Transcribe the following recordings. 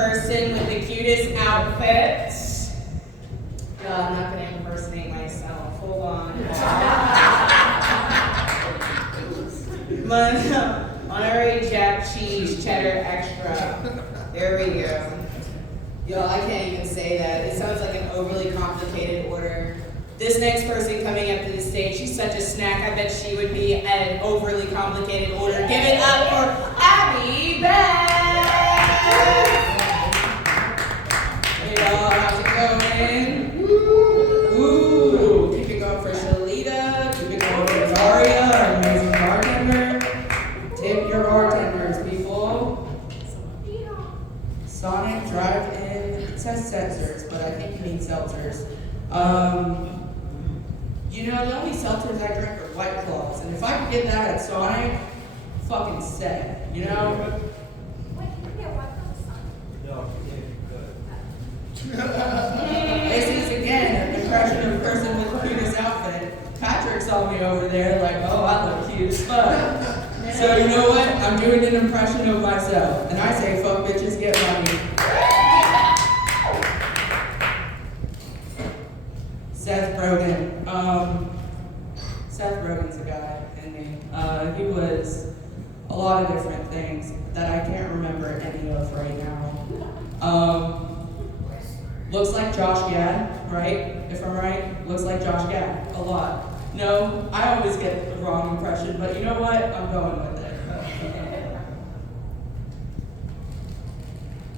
person with the cutest outfit. I'm not going to impersonate myself. Hold on. Monterey Jack Cheese Cheddar Extra. There we go. Yo, I can't even say that. It sounds like an overly complicated order. This next person coming up to the stage, she's such a snack. I bet she would be an overly complicated order. Give it up for Abby Beth! Hey y'all, how's it going? Woo! Keep it going for Shalita. Keep it going for Zaria, our amazing bartender. Tip your bartenders, people. Sonic Drive-In. It says sensors, but I think you mean seltzers. You know, the only seltzers I drink are White Claws, and if I could get that at Sonic, fucking set, you know? Wait, you can get White Claws at Sonic? No, This is, again, an impression of a person with the cutest outfit. Patrick saw me over there like, oh, I look cute as fuck. So you know what? I'm doing an impression of myself, and I say, fuck bitches, get money. Seth Rogen. Seth Rogen's a guy in me. He was a lot of different things that I can't remember any of right now. Looks like Josh Gad, right? If I'm right, looks like Josh Gad a lot. No, I always get the wrong impression, but you know what? I'm going with it.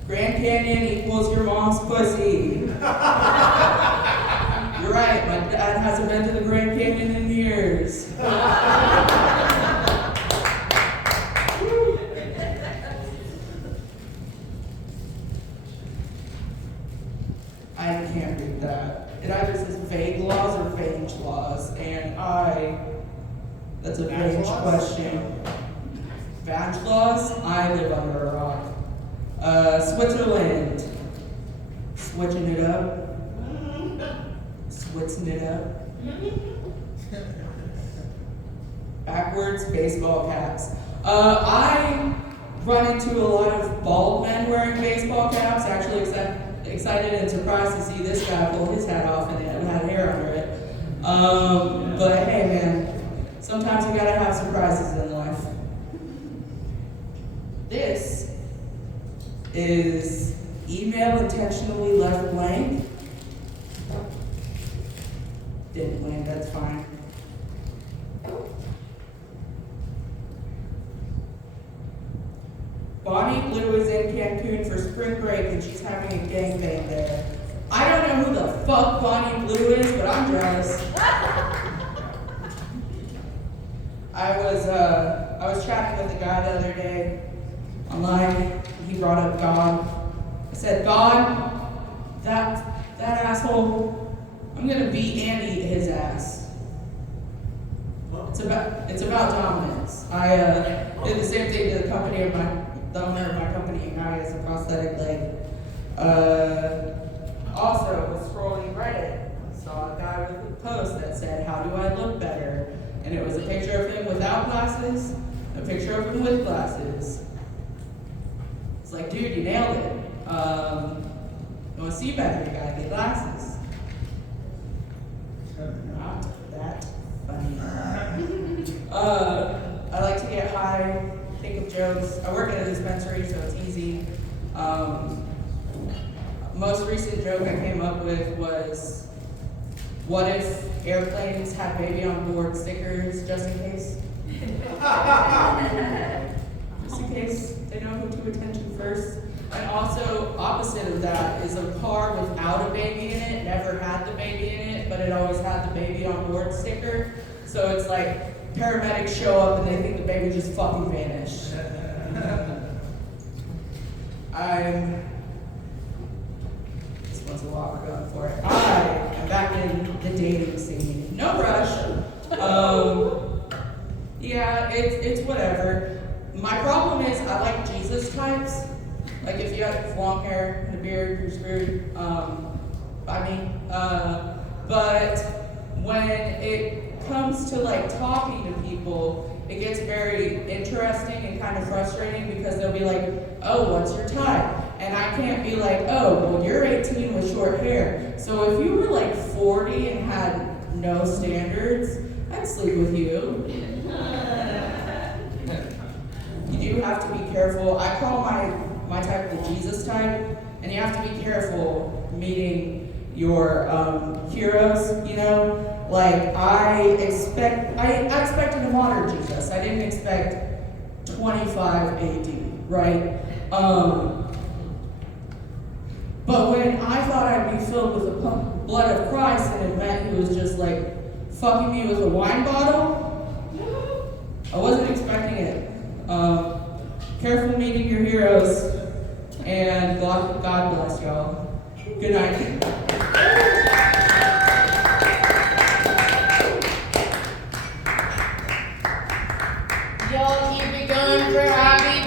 Grand Canyon equals your mom's pussy. You're right, my dad hasn't been to the Grand Canyon in years. I can't read that. It either says vague laws or vange laws, and that's a vange question. Vange laws? I live under a rock. Switzerland. Switching it up. Switzing it up. Backwards baseball caps. I run into a lot of bald men wearing baseball caps. Actually, excited and surprised to see this guy pull his hat off and it had hair under it. But hey, man, sometimes you gotta have surprises in life. This is email intentionally left blank. Didn't land, that's fine. Bonnie Blue is in Cancun for spring break and she's having a gangbang there. I don't know who the fuck Bonnie Blue is, but I'm jealous. I was chatting with a guy the other day online. He brought up God. I said, God, that asshole, I'm gonna beat and eat his ass. It's about dominance. I did the same thing to the owner of my company, and now he has a prosthetic leg. Also, was scrolling Reddit, saw a guy with a post that said, "How do I look better?" And it was a picture of him without glasses, a picture of him with glasses. It's like, dude, you nailed it. You want to see better? You gotta get glasses. Not that funny. I like to get high, think of jokes. I work at a dispensary, so it's easy. Most recent joke I came up with was, what if airplanes had baby on board stickers just in case? Just in case they know who to attention first. And also, opposite of that is a car without a baby in it, never had the baby in it, but it always had the baby on board sticker. So it's like, paramedics show up and they think the baby just fucking vanished. This one's a lot, we're going for it. I am back in the dating scene. No rush. Yeah, it's whatever. My problem is I like Jesus types. Like if you have long hair and a beard, you're screwed. But when it comes to like talking to people, it gets very interesting and kind of frustrating because they'll be like, oh, what's your type? And I can't be like, oh, well, you're 18 with short hair. So if you were like 40 and had no standards, I'd sleep with you. You do have to be careful. I call my type the Jesus type, and you have to be careful meeting your heroes, you know? Like, I expected a modern Jesus. I didn't expect 25 AD, right? But when I thought I'd be filled with the blood of Christ and it meant he was just like fucking me with a wine bottle, I wasn't expecting it. Careful meeting your heroes, and God bless y'all. Good night. Y'all keep it going for happy